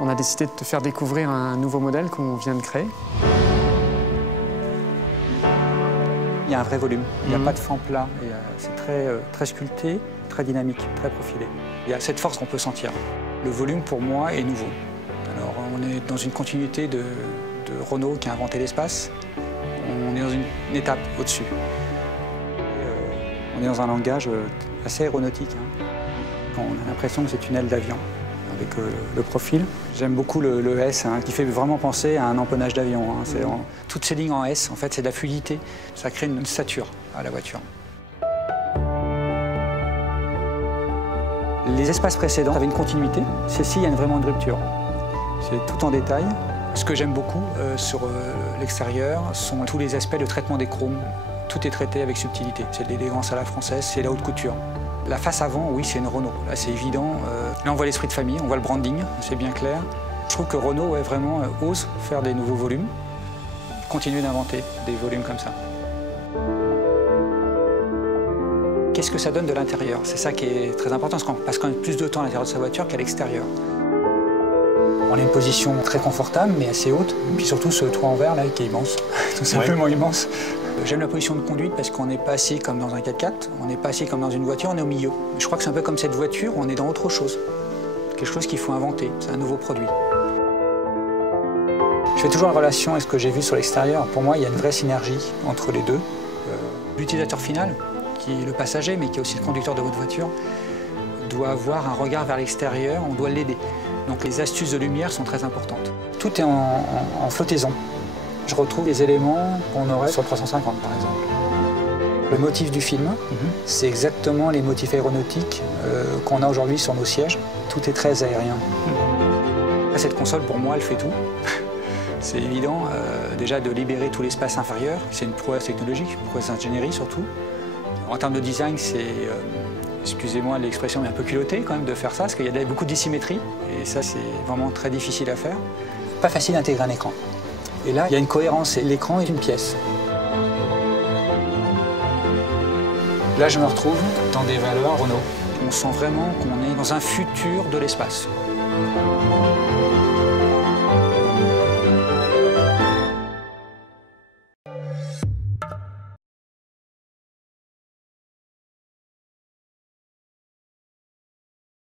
On a décidé de te faire découvrir un nouveau modèle qu'on vient de créer. Il y a un vrai volume, il n'y a pas de fend plat, c'est très sculpté, très dynamique, très profilé. Il y a cette force qu'on peut sentir. Le volume pour moi est nouveau. Alors on est dans une continuité de Renault qui a inventé l'espace, on est dans une étape au-dessus. On est dans un langage assez aéronautique. On a l'impression que c'est une aile d'avion avec le profil. J'aime beaucoup le S qui fait vraiment penser à un empennage d'avion. Toutes ces lignes en S, en fait, c'est de la fluidité. Ça crée une stature à la voiture. Les espaces précédents avaient une continuité. Celle-ci, il y a vraiment une rupture. C'est tout en détail. Ce que j'aime beaucoup sur l'extérieur sont tous les aspects de traitement des chromes. Tout est traité avec subtilité. C'est de l'élégance à la française, c'est la haute couture. La face avant, oui, c'est une Renault. Là, c'est évident. Là, on voit l'esprit de famille, on voit le branding, c'est bien clair. Je trouve que Renault, vraiment, ose faire des nouveaux volumes, continuer d'inventer des volumes comme ça. Qu'est-ce que ça donne de l'intérieur? C'est ça qui est très important, parce qu'on passe quand même plus de temps à l'intérieur de sa voiture qu'à l'extérieur. On a une position très confortable, mais assez haute. Et puis surtout, ce toit en verre, là, qui est immense, tout simplement immense. J'aime la position de conduite parce qu'on n'est pas assis comme dans un 4x4, on n'est pas assis comme dans une voiture, on est au milieu. Je crois que c'est un peu comme cette voiture, on est dans autre chose. Quelque chose qu'il faut inventer, c'est un nouveau produit. Je fais toujours la relation avec ce que j'ai vu sur l'extérieur. Pour moi, il y a une vraie synergie entre les deux. L'utilisateur final, qui est le passager, mais qui est aussi le conducteur de votre voiture, doit avoir un regard vers l'extérieur, on doit l'aider. Donc les astuces de lumière sont très importantes. Tout est en flottaison. Je retrouve des éléments qu'on aurait sur le 350, par exemple. Le motif du film, c'est exactement les motifs aéronautiques qu'on a aujourd'hui sur nos sièges. Tout est très aérien. Cette console, pour moi, elle fait tout. C'est évident, déjà, de libérer tout l'espace inférieur. C'est une prouesse technologique, une prouesse d'ingénierie, surtout. En termes de design, c'est, excusez-moi l'expression, mais un peu culotté, quand même, de faire ça, parce qu'il y a beaucoup de dissymétrie. Et ça, c'est vraiment très difficile à faire. Pas facile d'intégrer un écran. Et là, il y a une cohérence, l'écran est une pièce. Là, je me retrouve dans des valeurs Renault. On sent vraiment qu'on est dans un futur de l'espace.